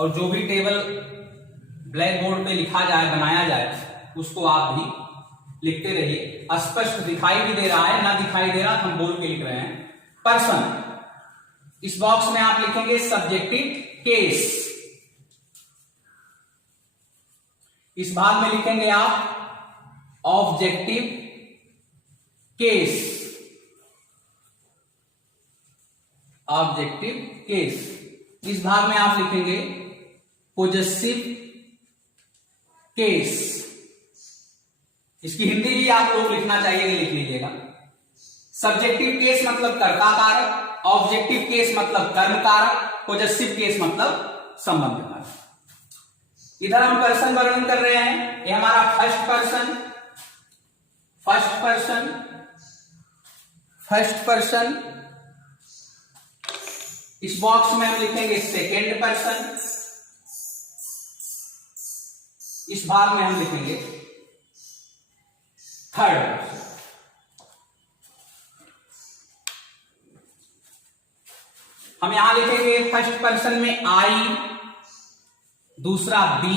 और जो भी टेबल ब्लैक बोर्ड पे लिखा जाए, बनाया जाए, उसको आप भी लिखते रहिए। स्पष्ट दिखाई भी दे रहा है, ना दिखाई दे रहा, हम बोल के लिख रहे हैं। पर्सन, इस बॉक्स में आप लिखेंगे सब्जेक्टिव केस। इस भाग में लिखेंगे आप ऑब्जेक्टिव केस। Objective case. इस भाग में आप लिखेंगे पोजेसिव केस। इसकी हिंदी भी आप लोग लिखना चाहिए, लिख लीजिएगा। सब्जेक्टिव केस मतलब कर्ता कारक, ऑब्जेक्टिव केस मतलब कर्म कारक, पोजेसिव केस मतलब संबंध कारक। इधर हम पर्सन वर्णन कर रहे हैं, ये हमारा first person. First person, first person. इस बॉक्स में हम लिखेंगे सेकेंड पर्सन। इस भाग में हम लिखेंगे थर्ड पर्सन। हम यहां लिखेंगे फर्स्ट पर्सन में आई, दूसरा बी।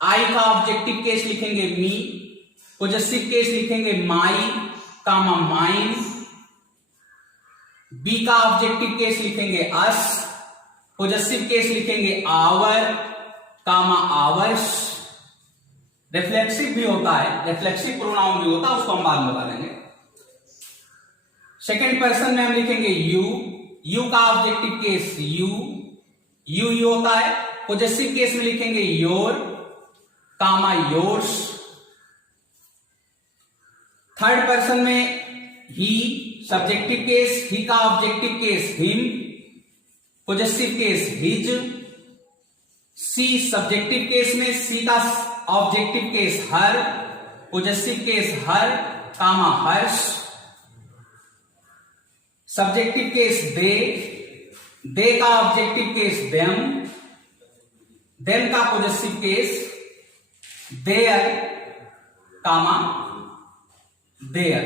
आई का ऑब्जेक्टिव केस लिखेंगे मी, पोजेसिव केस लिखेंगे माई कामा माइन। बी का ऑब्जेक्टिव केस लिखेंगे अस, पोजेसिव केस लिखेंगे आवर कामा आवर्स। रिफ्लेक्सिव भी होता है, रिफ्लेक्सिव प्रोनाउन भी होता है, उसको हम बाद में बता देंगे। सेकेंड पर्सन में हम लिखेंगे यू। यू का ऑब्जेक्टिव केस यू, यू होता है। पोजेसिव केस में लिखेंगे your comma yours. Third person में ही, सब्जेक्टिव केस ही का objective case him, possessive case his. She subjective case में सी का objective case her, possessive case her comma hers. Subjective case they का objective case them, them का possessive case their comma their,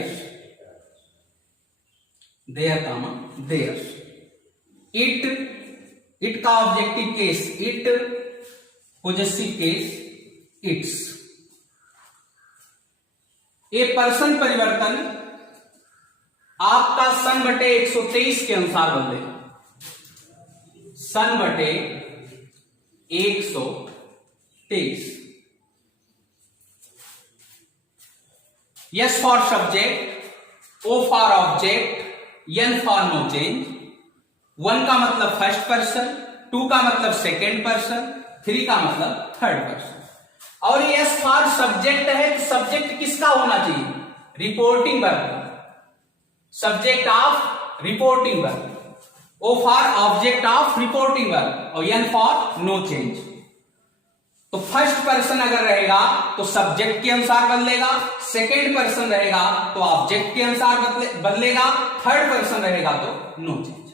their comma their. It, it का objective case it, possessive case it's. ये person परिवर्तन आपका सन बटे 123 के अनुसार बदलेगा। सन बटे 123। S for subject, O for object, N for no change. 1 का मतलब फर्स्ट पर्सन, 2 का मतलब सेकेंड पर्सन, 3 का मतलब थर्ड पर्सन। और ये एस फॉर सब्जेक्ट है, तो सब्जेक्ट किसका होना चाहिए? Reporting verb, subject of reporting verb. O for object of reporting verb और एन फॉर नो चेंज। तो फर्स्ट पर्सन अगर रहेगा तो सब्जेक्ट के अनुसार बदलेगा, सेकेंड पर्सन रहेगा तो ऑब्जेक्ट के अनुसार बदलेगा, थर्ड पर्सन रहेगा तो नो चेंज।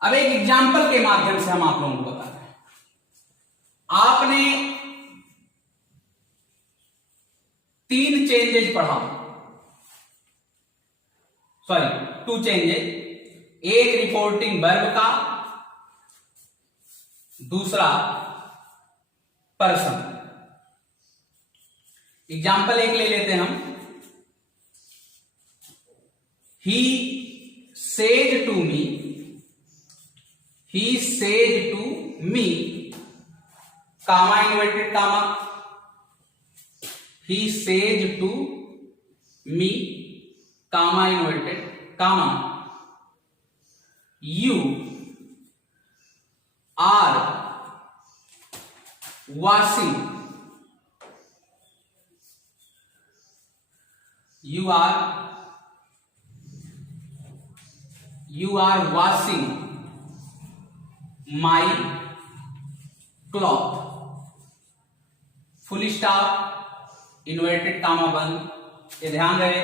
अब एक एग्जाम्पल के माध्यम से हम आप लोगों को बता रहे हैं। आपने 3 चेंजेज पढ़ा, सॉरी 2 चेंजेज। एक रिपोर्टिंग वर्ब का, दूसरा पर्सन। एग्जाम्पल एक ले लेते हैं हम। He said to me, he said to me comma inverted comma, he said to me comma inverted comma, you are washing, you are washing my cloth। Full stop, inverted comma बंद। ये ध्यान रहे,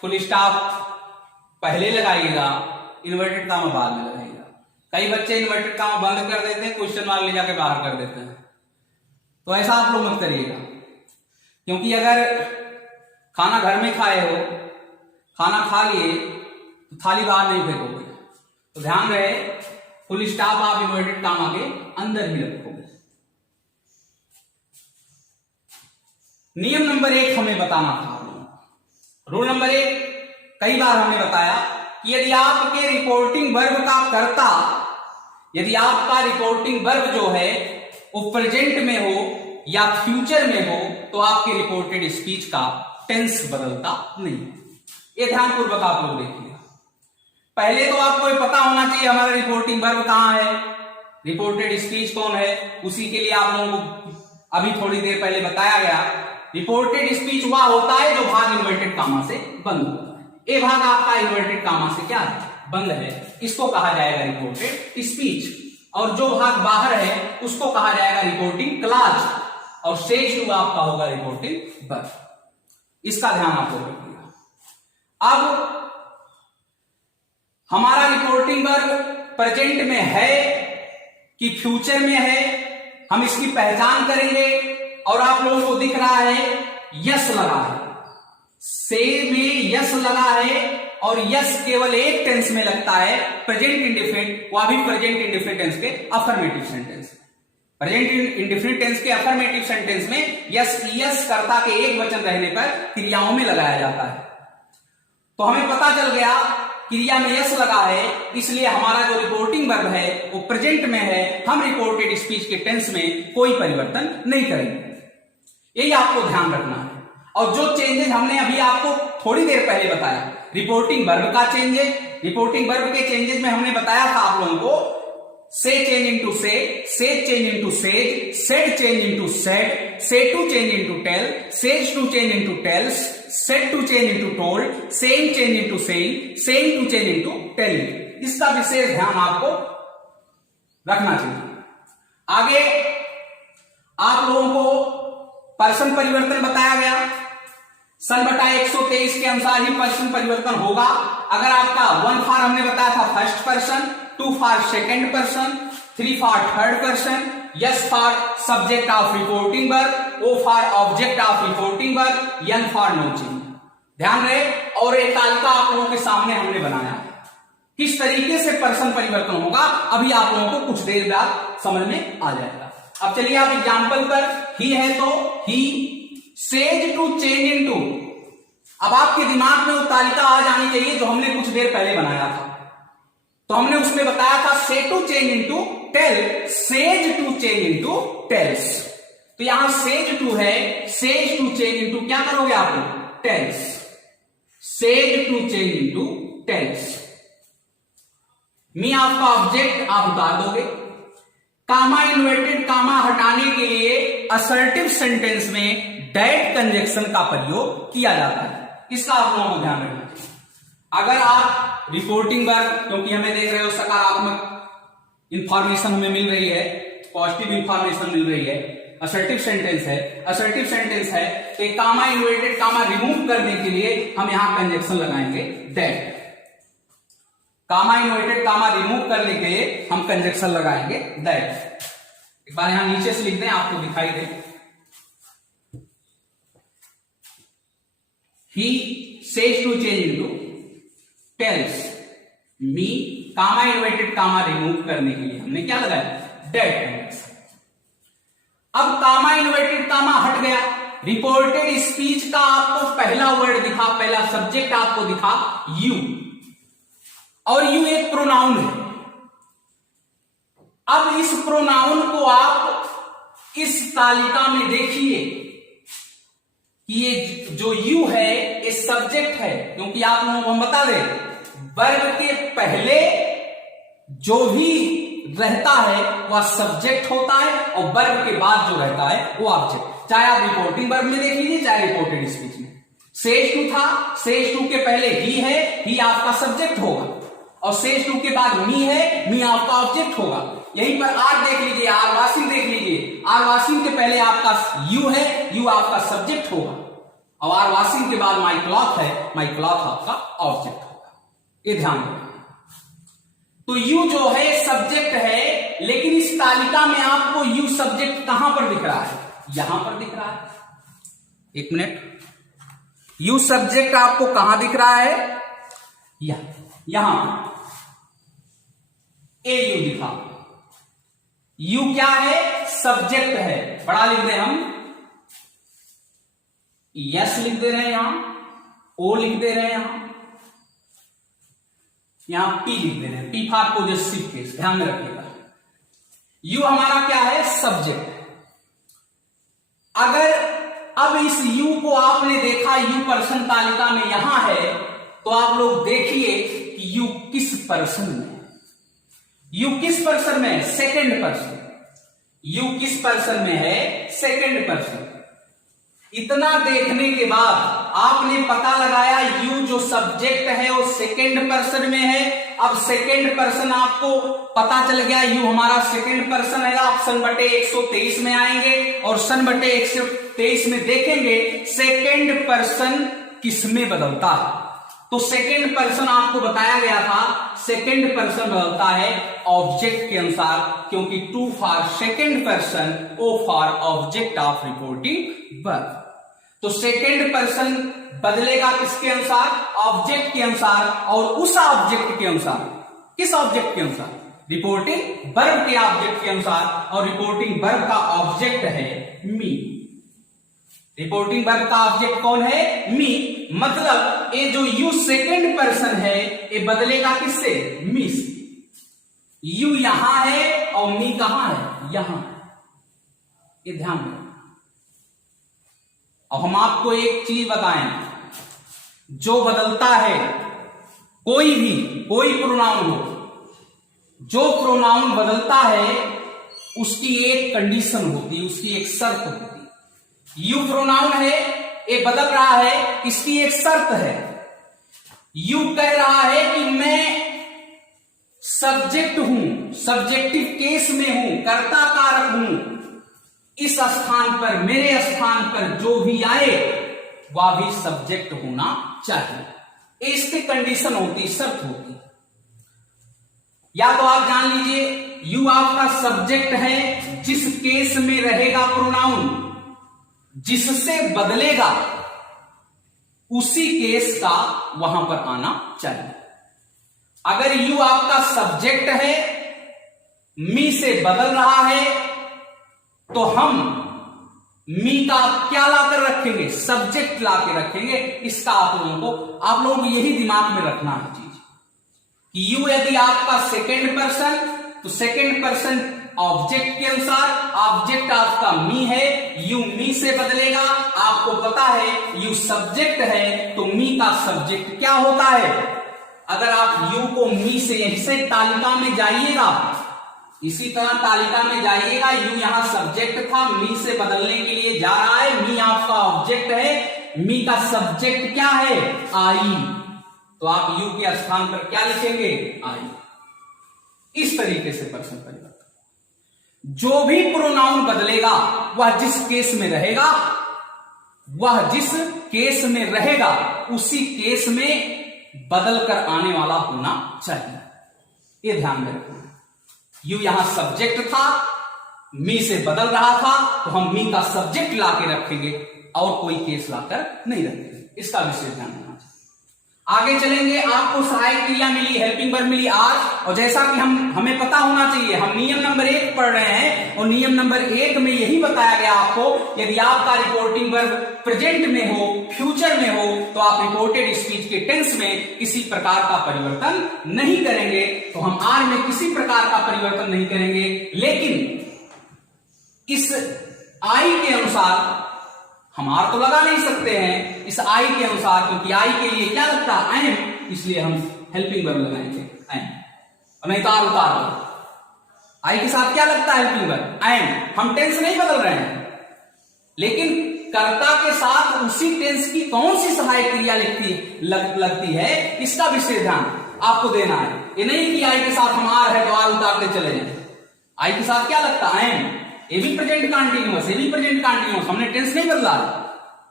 full stop पहले लगाइएगा, inverted comma बाद में लगाइएगा। कई बच्चे इन्वर्टेड कामा बंद कर देते हैं, क्वेश्चन मार्क ले जाके बाहर कर देते हैं। तो ऐसा आप लोग मत करिएगा, क्योंकि अगर खाना घर में खाए हो, खाना खा लिए तो थाली बाहर नहीं फेंकोगे। तो ध्यान रहे, फुल स्टॉप आप इन्वर्टेड कामा के अंदर ही रखोगे। नियम नंबर 1 हमें बताना था। रूल नंबर 1, कई बार हमने बताया कि यदि आपके रिपोर्टिंग वर्ब का कर्ता, यदि आपका रिपोर्टिंग वर्ब जो है वो प्रेजेंट में हो या फ्यूचर में हो तो आपके रिपोर्टेड स्पीच का टेंस बदलता नहीं। ये ध्यानपूर्वक आप लोग देखिए। पहले तो आपको ये पता होना चाहिए हमारा रिपोर्टिंग वर्ब कहां है, रिपोर्टेड स्पीच कौन है। उसी के लिए आप लोगों को अभी थोड़ी देर पहले बताया गया, रिपोर्टेड स्पीच वह होता है जो भाग इन्वर्टेड कामा से बंद होता है। ये भाग आपका इन्वर्टेड कामा से क्या है, बंद है, इसको कहा जाएगा रिपोर्टेड स्पीच। और जो भाग बाहर है उसको कहा जाएगा रिपोर्टिंग क्लॉज, और शेष टू आपका होगा रिपोर्टिंग वर्ब। इसका ध्यान आपको रखिएगा। अब हमारा रिपोर्टिंग वर्ब प्रेजेंट में है कि फ्यूचर में है, हम इसकी पहचान करेंगे। और आप लोगों को दिख रहा है यस लगा है, से में यस लगा है, और यस केवल एक टेंस में लगता है, प्रेजेंट इंडिफिनिट, वह भी प्रेजेंट इंडिफिनिट टेंस के affirmative sentence. Present indefinite tense के अफर्मेटिव सेंटेंस में यस यस कर्ता के एक वचन रहने पर क्रियाओं में लगाया जाता है। तो हमें पता चल गया क्रिया में यस लगा है, इसलिए हमारा जो रिपोर्टिंग वर्ब है वो प्रेजेंट में है। हम रिपोर्टेड स्पीच के टेंस में कोई परिवर्तन नहीं करेंगे, यही आपको ध्यान रखना है। और जो चेंजेस हमने अभी आपको थोड़ी देर पहले बताया, रिपोर्टिंग वर्ब का चेंजेस, रिपोर्टिंग वर्ब के चेंजेस में हमने बताया था आप लोगों को, say change into say change into says, said change into said, say to change into tell, says to change into tells, said to change into told, saying change into saying, saying to change into telling. इसका विशेष ध्यान आपको रखना चाहिए। आगे आप लोगों को पर्सन परिवर्तन बताया गया, सन बटा 123 के अनुसार ही पर्सन परिवर्तन होगा। अगर आपका 1 फॉर हमने बताया था first person, 2 for second person, 3 for third person, S for subject of reporting verb, O for object of reporting verb, N for no change. ध्यान रहे। और एक तालिका आप लोगों के सामने हमने बनाया है, किस तरीके से पर्सन परिवर्तन होगा अभी आप लोगों को कुछ देर बाद समझ में आ जाएगा। अब चलिए आप एग्जाम्पल पर, ही है तो he says to change into, अब आपके दिमाग में वो तालिका आ जानी चाहिए जो हमने कुछ देर पहले बनाया था। तो हमने उसमें बताया था say to change into tell, says to change into tells. तो यहां सेज टू है, सेज टू चेंज इनटू क्या करोगे आप लोग, tells, says to change into tells. Me आपका ऑब्जेक्ट आप उतार दोगे। कामा इन्वर्टेड कामा हटाने के लिए असर्टिव सेंटेंस में दैट कंजक्शन का प्रयोग किया जाता है, इसका आप लोगों को ध्यान रखना चाहिए। अगर आप रिपोर्टिंग वर्ब, क्योंकि हमें देख रहे हो सकारात्मक इंफॉर्मेशन हमें मिल रही है, पॉजिटिव इंफॉर्मेशन मिल रही है, असर्टिव सेंटेंस है, असर्टिव सेंटेंस है, तो कामा इन्वर्टेड कामा रिमूव करने के लिए हम यहां कंजक्शन लगाएंगे that. Comma inverted comma remove करने के लिए हम कंजक्शन लगाएंगे दैट। एक बार यहां नीचे से लिख दें, आपको दिखाई दे। He says to change into tells me, comma inverted comma remove करने के लिए हमने क्या लगाया, दैट। अब कामा इन्वर्टेड कामा हट गया, रिपोर्टेड स्पीच का आपको पहला वर्ड दिखा, पहला सब्जेक्ट आपको दिखा यू, और यू एक प्रोनाउन है। अब इस प्रोनाउन को आप इस तालिका में देखिए कि ये जो यू है ये सब्जेक्ट है, क्योंकि आप लोगों को हम बता दें वर्ब के पहले जो भी रहता है वह सब्जेक्ट होता है, और वर्ब के बाद जो रहता है वो ऑब्जेक्ट। चाहे आप रिपोर्टिंग वर्ब में देख लीजिए, चाहे रिपोर्टेड स्पीच में। सेज टू था, सेज टू के पहले ही है, ही आपका सब्जेक्ट होगा, और सेज टू के बाद मी है, मी आपका ऑब्जेक्ट होगा। यहीं पर आर देख लीजिए, आर वासिम देख लीजिए, आर वासिम के पहले आपका यू है, यू आपका सब्जेक्ट होगा, और आर वासिम के बाद माई क्लॉथ है, माई क्लॉथ आपका ऑब्जेक्ट होगा। ये ध्यान रखना। तो यू जो है सब्जेक्ट है, लेकिन इस तालिका में आपको यू सब्जेक्ट कहां पर दिख रहा है, यहां पर दिख रहा है। एक मिनट, यू सब्जेक्ट आपको कहां दिख रहा है, यहां। ए यू लिखा। यू क्या है? सब्जेक्ट है। बड़ा लिख दे हम, यस लिख दे रहे हैं यहां, ओ लिख दे रहे हैं यहां पी लिख दे रहे हैं, पी फॉर पॉजेसिव केस, ध्यान में रखिएगा। यू हमारा क्या है? सब्जेक्ट। अगर अब इस यू को आपने देखा यू पर्सन तालिका में यहां है, तो आप लोग देखिए कि यू किस पर्सन में है। यू किस पर्सन में है? Second person. यू किस पर्सन में है? Second person. इतना देखने के बाद आपने पता लगाया यू जो सब्जेक्ट है वो सेकंड पर्सन में है। अब सेकंड पर्सन आपको पता चल गया, यू हमारा सेकंड पर्सन है। आप सन बटे 123 में आएंगे और सन बटे 123 में देखेंगे सेकंड पर्सन किसमें बदलता है। तो सेकंड पर्सन आपको बताया गया था, सेकंड पर्सन बदलता है ऑब्जेक्ट के अनुसार, क्योंकि two for second person, O for object of reporting verb. तो सेकंड पर्सन बदलेगा किसके अनुसार? ऑब्जेक्ट के अनुसार, और उस ऑब्जेक्ट के अनुसार, किस ऑब्जेक्ट के अनुसार? रिपोर्टिंग वर्ब के ऑब्जेक्ट के अनुसार, और रिपोर्टिंग वर्ब का ऑब्जेक्ट है मी। रिपोर्टिंग वर्ब का ऑब्जेक्ट कौन है? मी। मतलब ये जो यू सेकंड पर्सन है ये बदलेगा किससे? मी से। यू यहां है और मी कहां है? यहां। ये ध्यान रखना। अब हम आपको एक चीज बताएं, जो बदलता है कोई भी, कोई प्रोनाउन हो, जो प्रोनाउन बदलता है उसकी एक कंडीशन होती है, उसकी एक शर्त होती है। यू प्रोनाउन है, ये बदल रहा है, इसकी एक शर्त है। यू कह रहा है कि मैं सब्जेक्ट हूं, सब्जेक्टिव केस में हूं, कर्ता कारक हूं, इस स्थान पर, मेरे स्थान पर जो भी आए वह भी सब्जेक्ट होना चाहिए। इसकी कंडीशन होती, शर्त होती। या तो आप जान लीजिए यू आपका सब्जेक्ट है, जिस केस में रहेगा प्रोनाउन, जिससे बदलेगा उसी केस का वहां पर आना चाहिए। अगर यू आपका सब्जेक्ट है, मी से बदल रहा है, तो हम मी का क्या लाकर रखेंगे? सब्जेक्ट लाकर रखेंगे। इसका आप लोगों को यही दिमाग में रखना है चीज कि यू यदि आपका सेकंड पर्सन, तो सेकंड पर्सन ऑब्जेक्ट के अनुसार, ऑब्जेक्ट आपका मी है, यू मी से बदलेगा। आपको पता है यू सब्जेक्ट है, तो मी का सब्जेक्ट क्या होता है? अगर आप यू को मी से, यहीं से तालिका में जाइएगा, इसी तरह तालिका में जाइएगा, यू यहां सब्जेक्ट था, मी से बदलने के लिए जा रहा है, मी आपका ऑब्जेक्ट है, मी का सब्जेक्ट क्या है? आई। तो आप यू के स्थान पर क्या लिखेंगे? आई। इस तरीके से पर्सन परिवर्तन। जो भी प्रोनाउन बदलेगा वह जिस केस में रहेगा, वह जिस केस में रहेगा उसी केस में बदल कर आने वाला होना चाहिए। ये ध्यान में रखना। यू यहां सब्जेक्ट था, मी से बदल रहा था, तो हम मी का सब्जेक्ट लाके रखेंगे और कोई केस लाकर नहीं रखेंगे। इसका विशेष ध्यान रखना चाहिए। आगे चलेंगे। आपको सहायक क्रिया मिली, हेल्पिंग वर्ब मिली आज, और जैसा कि हमें पता होना चाहिए, हम नियम नंबर 1 पढ़ रहे हैं और नियम नंबर 1 में यही बताया गया आपको, यदि आपका रिपोर्टिंग वर्ब प्रेजेंट में हो, फ्यूचर में हो, तो आप रिपोर्टेड स्पीच के टेंस में किसी प्रकार का परिवर्तन नहीं करेंगे। तो हम आर में किसी प्रकार का परिवर्तन नहीं करेंगे, लेकिन इस आई के अनुसार हम आर तो लगा नहीं सकते हैं, इस आई के अनुसार, क्योंकि आई के लिए क्या लगता है? आई एम, इसलिए हम हेल्पिंग वर्ब लगाएंगे आई एम, और नहीं तो आर उतार दो। आई के साथ क्या लगता है? Helping verb I am. हम टेंस नहीं बदल रहे हैं, लेकिन कर्ता के साथ उसी टेंस की कौन सी सहायक क्रिया लगती है, इसका विशेष ध्यान आपको देना है। ये नहीं कि आई के साथ हम आर है तो आर उतारते चले जाए। आई के साथ क्या लगता है? I am. ये भी प्रेजेंट कंटीन्यूअस, ये भी प्रेजेंट कंटीन्यूअस, हमने टेंस नहीं बदला,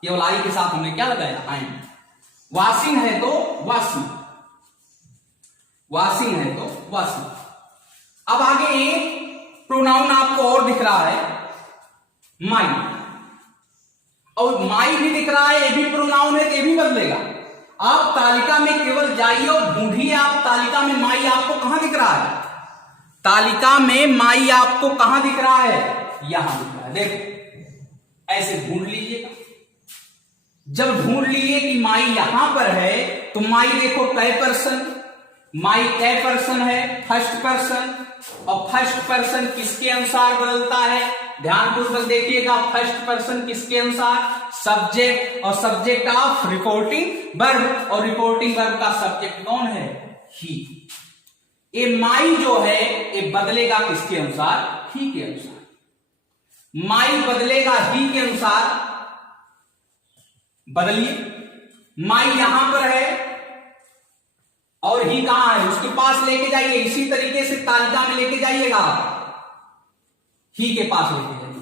केवल आई के साथ हमने क्या लगाया? I am. वॉशिंग है तो वॉशिंग, वॉशिंग है तो वॉशिंग। अब आगे एक प्रोनाउन आपको और दिख रहा है, माई, और माई भी दिख रहा है, ये भी प्रोनाउन है, ये भी बदलेगा। आप तालिका में केवल जाइए और ढूंढिए, आप तालिका में माई आपको कहां दिख रहा है? तालिका में माई आपको कहां दिख रहा है? यहां दिख रहा है। देखो ऐसे ढूंढ लीजिएगा। जब ढूंढ लिए कि माई यहां पर है तो माई देखो कै पर्सन, माई कै पर्सन है? First person. और फर्स्ट पर्सन किसके अनुसार बदलता है? ध्यानपूर्वक देखिएगा, फर्स्ट पर्सन किसके अनुसार? सब्जेक्ट, और सब्जेक्ट ऑफ रिपोर्टिंग वर्ब, और रिपोर्टिंग वर्ब का सब्जेक्ट कौन है? ही। ये माई जो है ये बदलेगा किसके अनुसार? ही के अनुसार। माई बदलेगा ही के अनुसार। बदलिए, माई यहां पर है और ही कहां है? उसके पास लेके जाइए। इसी तरीके से तालिका में लेके जाइएगा, ही के पास लेके जाइए।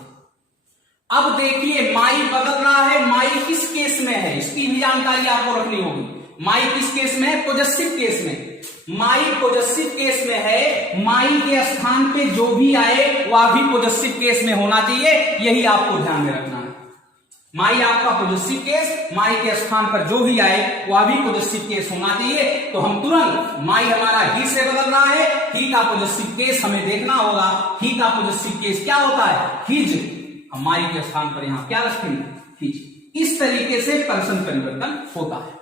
अब देखिए माई बदल रहा है। माई किस केस में है इसकी भी जानकारी आपको रखनी होगी। माई किस केस में है? पॉजेसिव केस में। माई पॉजेसिव केस में है। माई के स्थान पे जो भी आए वह भी पॉजेसिव केस में होना चाहिए, यही आपको ध्यान में रखना है। माई आपका पॉजेसिव केस, माई के स्थान पर जो भी आए वह भी पॉजेसिव केस होना चाहिए। तो हम तुरंत, माई हमारा ही से बदल रहा है, ही का पॉजेसिव केस हमें देखना होगा। ही का पॉजेसिव केस क्या होता है? हिज। हम माई के स्थान पर यहां क्या रखेंगे? हिज। इस तरीके से पर्सन परिवर्तन होता है।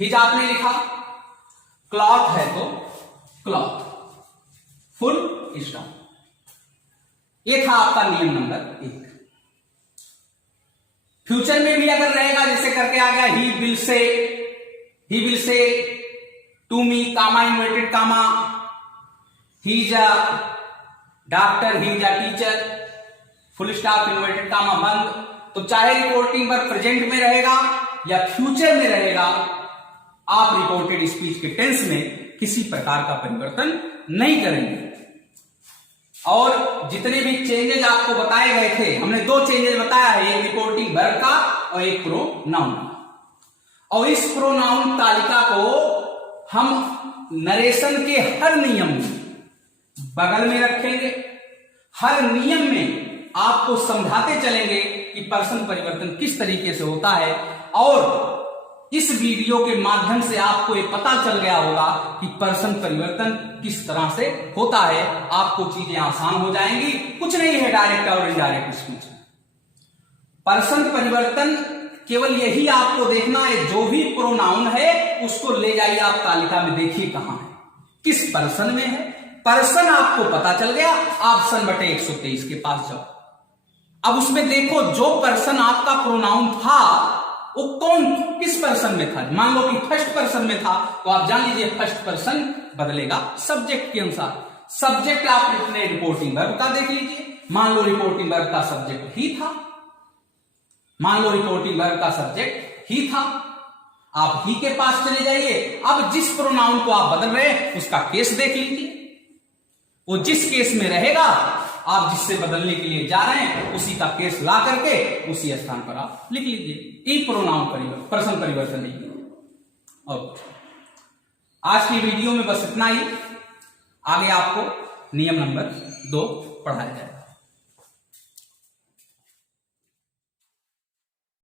हिज आपने लिखा, क्लॉथ है तो क्लॉथ, फुल स्टॉप। ये था आपका नियम नंबर 1। फ्यूचर में भी अगर रहेगा, जैसे करके आ गया, he will say to me, comma inverted comma, he is a doctor, he is a teacher, full stop inverted comma बंद। तो चाहे रिपोर्टिंग वर्ब प्रेजेंट में रहेगा या फ्यूचर में रहेगा, आप रिपोर्टेड स्पीच के टेंस में किसी प्रकार का परिवर्तन नहीं करेंगे। और जितने भी चेंजेज आपको बताए गए थे, हमने 2 चेंजेज बताया है, एक रिपोर्टिंग वर्ब का और एक प्रोनाउन का। और इस प्रोनाउन तालिका को हम नरेशन के हर नियम में बगल में रखेंगे। हर नियम में आपको समझाते चलेंगे कि पर्सन परिवर्तन किस तरीके से होता है। और इस वीडियो के माध्यम से आपको ये पता चल गया होगा कि पर्सन परिवर्तन किस तरह से होता है। आपको चीजें आसान हो जाएंगी। कुछ नहीं है डायरेक्ट और इनडायरेक्ट स्पीच में। पर्सन परिवर्तन केवल यही आपको देखना है, जो भी प्रोनाउन है उसको ले जाइए आप तालिका में, देखिए कहां है, किस पर्सन में है। पर्सन आपको पता चल गया, आप सन बटे 123 के पास जाओ। अब उसमें देखो जो पर्सन आपका प्रोनाउन था वो कौन, किस पर्सन में था। मान लो कि फर्स्ट पर्सन में था तो आप जान लीजिए फर्स्ट पर्सन बदलेगा सब्जेक्ट के अनुसार। सब्जेक्ट आप अपने रिपोर्टिंग वर्ब का देख लीजिए। मान लो रिपोर्टिंग वर्ब का सब्जेक्ट ही था, मान लो रिपोर्टिंग वर्ब का सब्जेक्ट ही था, आप ही के पास चले जाइए। अब जिस प्रोनाउन को आप बदल रहे हैं उसका केस देख लीजिए। वो जिस केस में रहेगा, आप जिससे बदलने के लिए जा रहे हैं उसी का केस ला करके उसी स्थान पर आप लिख लीजिए। ई प्रोनाउन परिवर्तन, पर्सन परिवर्तन नहीं। और आज की वीडियो में बस इतना ही। आगे आपको नियम नंबर 2 पढ़ाया जाएगा।